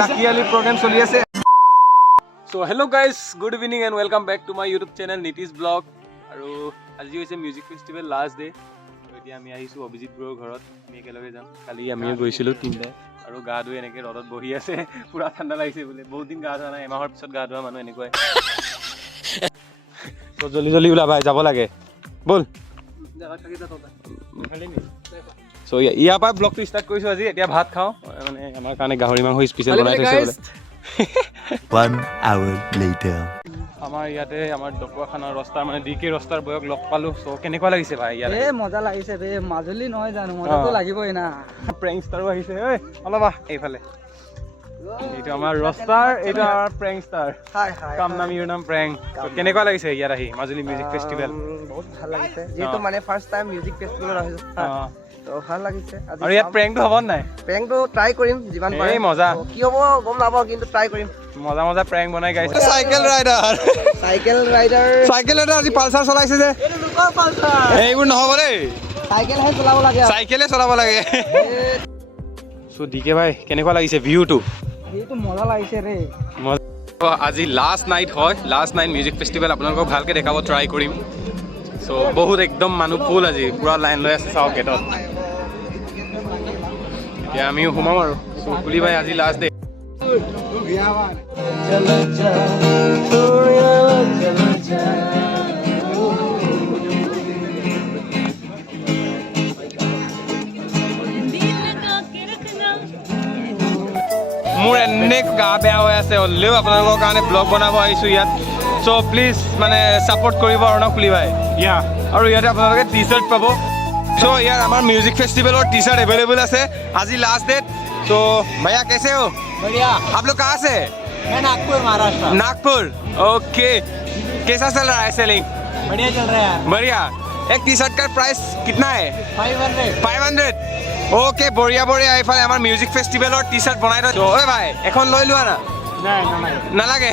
লাকিয়ালি programme চলি আছে। So hello guys, good evening and welcome back to my YouTube channel Nitish Vlog. আৰু আজি হৈছে মিউজিক ফেষ্টিভেল লাষ্ট ডে। এতিয়া আমি আহিছোঁ অভিজিত ব্ৰৰ ঘৰত, আমি একেলগে যাম। কালি আমিও গৈছিলোঁ তিনিটাই আৰু গা ধুই এনেকৈ ৰ'দত বহি আছে, পুৰা ঠাণ্ডা লাগিছে বোলে। বহুত দিন গা ধোৱা নাই, এমাহৰ পিছত গা ধোৱা মানুহ এনেকুৱাই। তো জলদি জলদি ওলা ভাই, যাব লাগে বল। চ' ইয়াৰ পৰা ব্লগটো ষ্টাৰ্ট কৰিছোঁ আজি। এতিয়া ভাত খাওঁ, মানে আমাৰ কাৰণে গাহৰি মাংস স্পেচিয়েল বনাই থৈছে বোলে। 1 hour later. আমাৰ ইয়াতে আমাৰ ডকুৱাখানাৰ ৰস্তাৰ মানে ডিকে ৰস্তাৰ বয়ক লগ পালোঁ। চ' কেনেকুৱা লাগিছে ভাই ইয়াত? মজা লাগিছে বে, মাজুলী নহয় জানো, মজাটো লাগিবই না। প্ৰেংষ্টাৰো আহিছে, ঐ অলপ এইফালে। এইটো আমাৰ ৰস্তাৰ, এইটো আমাৰ প্ৰেংষ্টাৰ। কাম নাম ইউৰ নাম প্ৰেং। কেনেকুৱা লাগিছে ইয়াত আহি মাজুলী মিউজিক ফেষ্টিভেল? বহুত ভাল লাগিছে, যিহেতু মানে ফাৰ্ষ্ট টাইম মিউজিক ফেষ্টিভেলত আহিছোঁ। তো ভাল লাগিছে। আৰু ইয়াত প্ৰেংটো হ'ব নাই? প্ৰেংটো ট্ৰাই কৰিম যিমান পাৰোঁ। এই মজা, কি হ'ব গম নাপাওঁ, কিন্তু ট্ৰাই কৰিম। মজা মজা প্ৰেং বনাই গাইছে। চাইকেল ৰাইডাৰ আজি পালচাৰ চলাইছে যে, এইবোৰ নহ'ব দেই, চাইকেলহে চলাব লাগে, চাইকেলে চলাব লাগে। চ' ডিকে ভাই কেনেকুৱা লাগিছে ভিউটো? সেইটো মজা লাগিছে ৰে। আজি লাষ্ট নাইট হয়, লাষ্ট নাইট মিউজিক ফেষ্টিভেল আপোনালোকক ভালকৈ দেখাব ট্ৰাই কৰিম। চ' বহুত একদম মানুহ ফুল আজি, পূৰা লাইন লৈ আছে চাওক গেটত। এতিয়া আমিও সোমাম আৰু। চ' কুলি ভাই আজি লাষ্ট ডে। মোৰ এনে গা বেয়া হৈ আছে, হ'লেও আপোনালোকৰ কাৰণে ব্লগ বনাব আহিছোঁ ইয়াত। চ' প্লিজ মানে ছাপোৰ্ট কৰিব আৰু কুলি ভাই। আৰু ইয়াতে আপোনালোকে টি চাৰ্ট পাব। চ' ইয়াৰ আমাৰ মিউজিক ফেষ্টিভেলৰ টি চাৰ্ট এভেইলেবল আছে, আজি লাষ্ট ডেট। तो भैया कैसे हो? बढ़िया। आप लोग कहाँ से? मैं नागपुर, महाराष्ट्र। नागपुर, ओके। कैसा चल रहा है सेलिंग? बढ़िया चल रहा है। बढ़िया। एक टी शर्ट का प्राइस कितना है? 500। ओके, बढ़िया बढ़िया। এইফালে আমাৰ মিউজিক ফেষ্টিভেলৰ টি চাৰ্ট বনাই থৈ। ঐ ভাই এখন লৈ লোৱা না। নালাগে,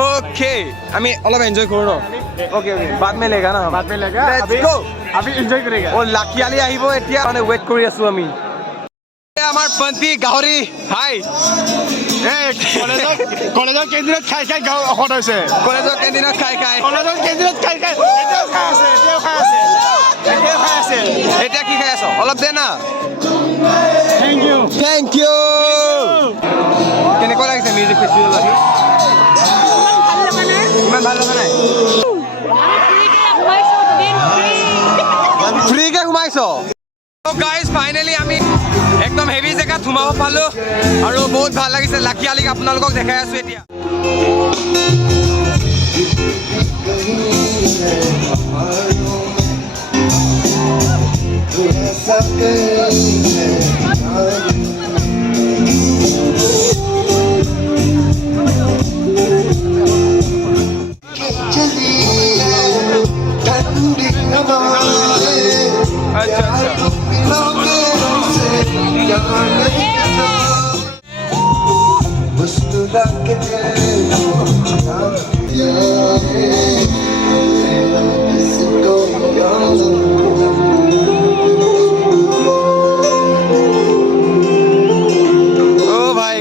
ओके। আমি অলপ এনজয় কৰো ন। ओके ओके, बाद में लेगा ना, बाद में लेगा। अभी एन्जॉय करेगा। ओ লাকিয়ালি আহিব এতিয়া, মানে ওয়েট কৰি আছো আমি। আমাৰ পন্তি গাহৰি হাই। কলেজৰ কেণ্টিনত খাই খাই গাঁও অসত হৈছে। কলেজৰ কেণ্টিনত খাই খাই এতিয়া কি খাই আছ? অলপ দে না। Thank you. কেনেকুৱা লাগিছে মিউজিক ফেষ্টিভেল আহি? ইমান ভাল লগা নাই? ফ্ৰীকে সোমাইছ? গাইজ ফাইনেলি আমি একদম হেভি জেগাত সোমাব পালোঁ আৰু বহুত ভাল লাগিছে। লাকিয়ালিক আপোনালোকক দেখাই আছোঁ এতিয়া।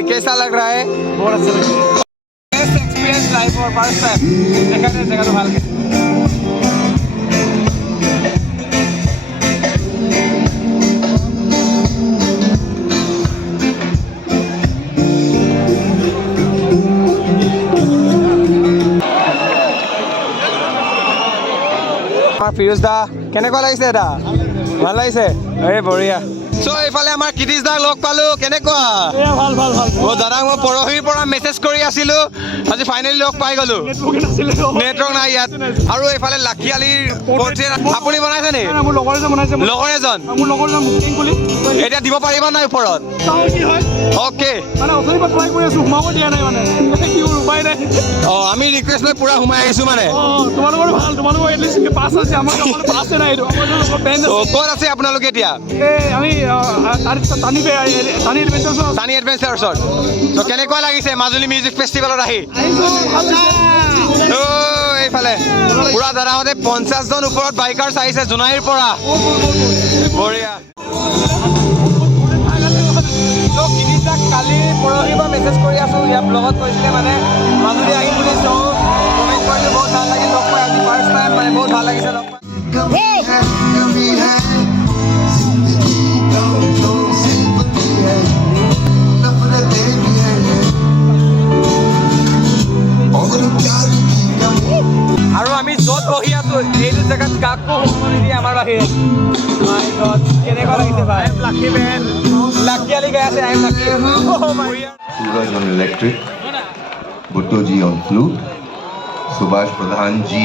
कैसा लग रहा है? बहुत अच्छा लग रहा है। बेस्ट एक्सपीरियंस लाइफ और फर्स्ट टाइम देखा है जगह तो भालके। আমাৰ ফিৰোজ দা কেনেকুৱা লাগিছে? দা ভাল লাগিছে? এই বঢ়িয়া। চ' এইফালে আমাৰ কিটিছ দাক লগ পালোঁ। কেনেকুৱা? দাদাক মই পৰহিৰ পৰা মেছেজ কৰি আছিলোঁ, আজি ফাইনেলি লগ পাই গ'লোঁ। নেটৱৰ্ক নাই ইয়াত। আৰু এইফালে লাকিয়ালিৰ পৰ্ট্ৰেট আপুনি বনাইছে নি? লগৰ এজন এতিয়া দিব পাৰিব নাই ওপৰত? অ'কে, অঁ আমি ৰিকুৱেষ্ট লৈ পূৰা সোমাই আহিছোঁ মানে। ক'ত আছে আপোনালোকে এতিয়া? টানি এডভেঞ্চাৰ্ছত। কেনেকুৱা লাগিছে মাজুলী মিউজিক ফেষ্টিভেলত আহি? এইফালে পুৰা দাদাহঁতে 50 জন ওপৰত বাইকাৰ্ছ আহিছে জোনাইৰ পৰা বঢ়িয়া কালি পৰহি পৰা মেছেজ কৰি আছো ইয়াত ব্লগত কৈছিলে মানে মাজুলী আহিম বুলি চ' কমেণ্ট কৰিলে বহুত ভাল লাগিল লগ পাই আজি ফাৰ্ষ্ট টাইম মানে বহুত ভাল লাগিছে লগ পাই আৰু আমি য'ত বহি আছো এইটো জেগাত কাকো সোমাব নিদিয়ে আমাৰ বাহিৰে মাই গড কেনেকুৱা লাগিছে ভাই লাকি মেন লাকি আলি গাই আছে I am lucky Suraj on electric, Bhutto ji on flute, Subhash Pradhan ji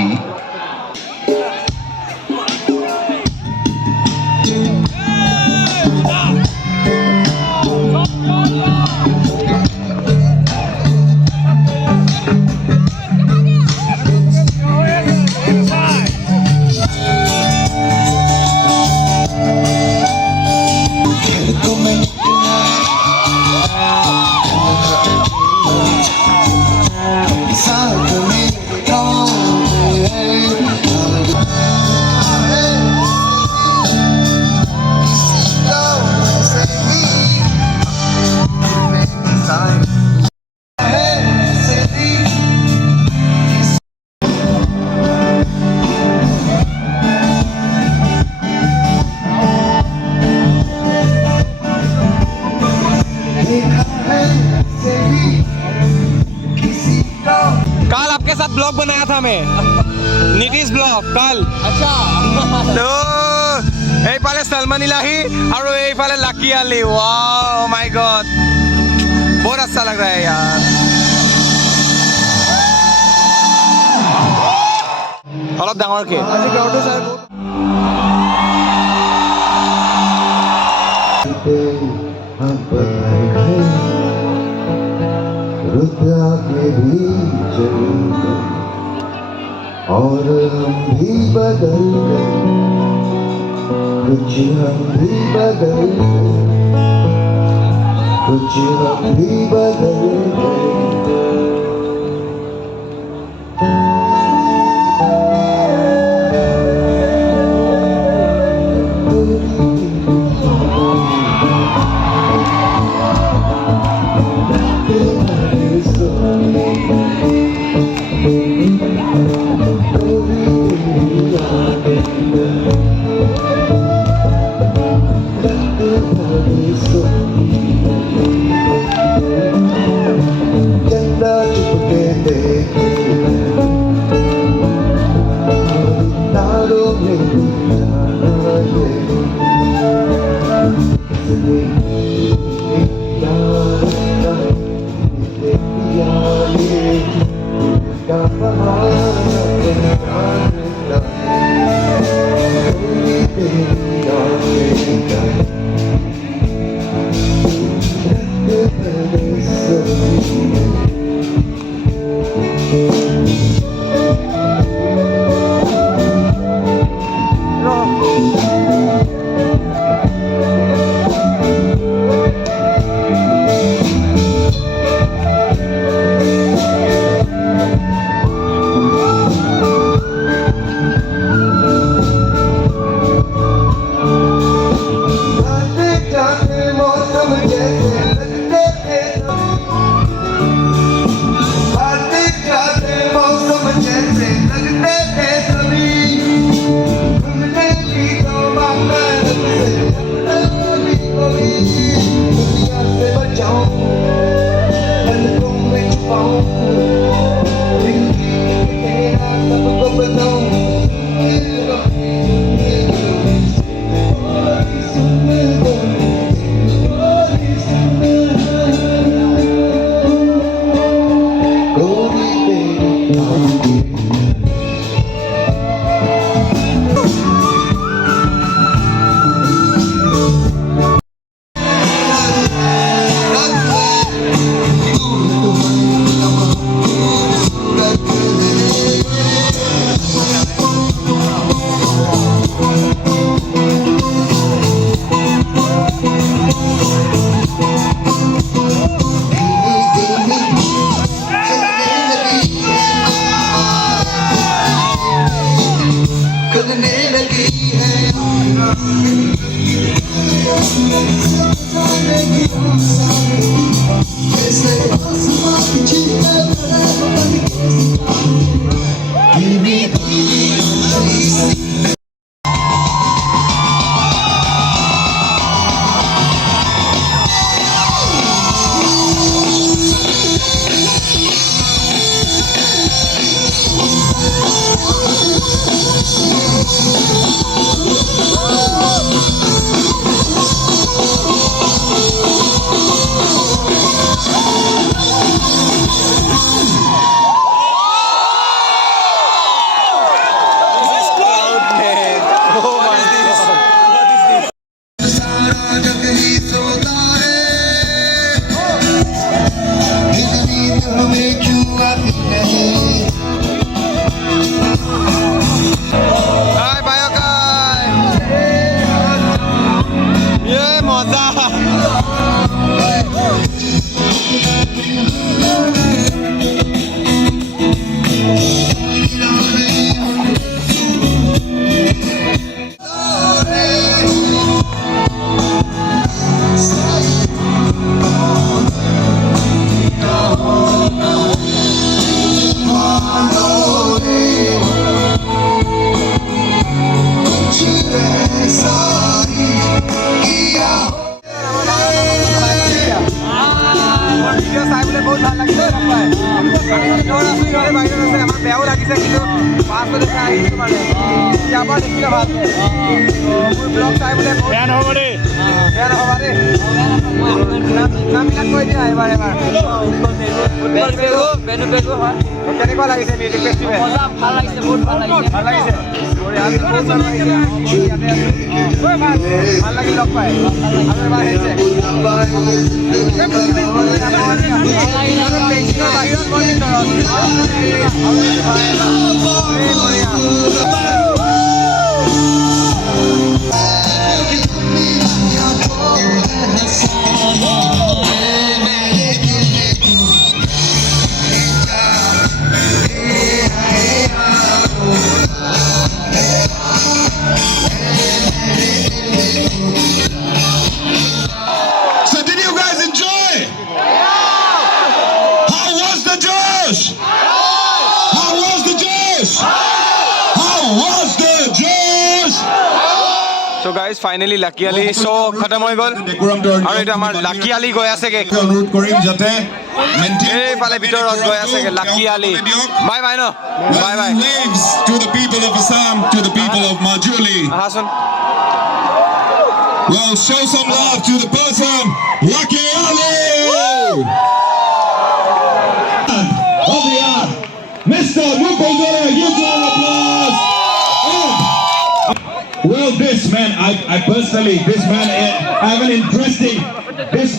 कल आपके साथ ब्लॉग बनाया था मैं नीतीश ब्लॉग कल अच्छा तो এইফালে সলমান ইলাহি আৰু এইফালে লাকি আলি वाओ माय गॉड बहुत अच्छा लग रहा है यार অলপ ডাঙৰকে আজি গাওঁটো চাই हम बदल गए रुद्रा के भी चल गए और हम भी बदल गए कुछ हम भी बदल गए कुछ हम भी बदल गए बनने लगी है जैसे आसमां की चिड़िया धीमी धीमी Hai Bayokai. Ye moza. Video' চাই পেলাই বহুত ভাল লাগিছে নাপায় আমি ভিতৰত আছোঁ ইহঁতে বাহিৰত আছে আমাৰ বেয়াও লাগিছে কিন্তু পাছত এতিয়া আহিছোঁ মানে ইয়াৰ পৰা দেখিলে ভাল মোৰ ব্লগ চাই পেলাই বেয়া নহ'ব দেই নামবিলাক কৈ দিয়া এবাৰ কেনেকুৱা লাগিছে মিউজিক ফেষ্টিভেল ভাল লাগিছে বহুত ভাল লাগিছে ভাল লাগিল লগ পাই আৰু এবাৰ আহিছে So did you guys enjoy? How was the Josh? How was the Josh? How was the Josh? So guys, finally Lucky Ali show khatam hoy gol aru eta amar Lucky Ali goi ase ge অনুৰোধ কৰিম যাতে ei pale bitorat goi ase ge Lucky Ali bye bye no bye bye Waves to the people of Assam, to the people of Majuli. hasun Well, show some love to the person, Lucky Ali! Of the art, Mr. Mukul Dore, huge round of applause! Well, this man, I personally, this man, I have an interesting, this,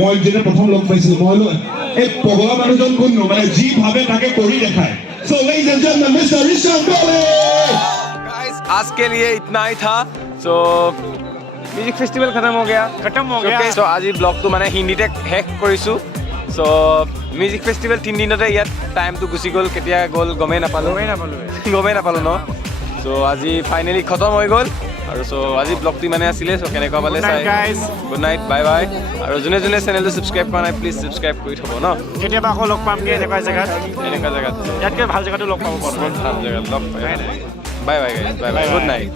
মই যেটা প্রথম লোক পাইছিলো মই এই পগলা মানুহজন কোন মানে যি ভাবে তাকে কৰি দেখায় So ladies and gentlemen, Mr. Rishabh Dole! guys आज के लिए इतना ही था so म्यूजिक फेस्टिवल खत्म हो गया so आज ब्लॉग तो माने हिंदीते हेक কৰিছো so म्यूजिक फेस्टिवल 3 দিনতে ইয়াত টাইমটো গুছি গল কেতিয়া গল গমে নাপালো ন so আজি ফাইনালি খতম হৈ গল আৰু so আজি ব্লগটো মানে আছিলে so কেনেকুৱা পালে চাই গুড নাইট বাই বাই আৰু যোনে যোনে চেনেলটো সাবস্ক্ৰাইব কৰা নাই প্লিজ সাবস্ক্ৰাইব কৰি থব ন কেতিয়াবা আকৌ লগ পাম কি এনেকুৱা জেগাত ইয়াতকে ভাল জেগাটো লগ পাব পাৰোঁ ভাল জেগাত লগ পাই bye bye guys bye bye good night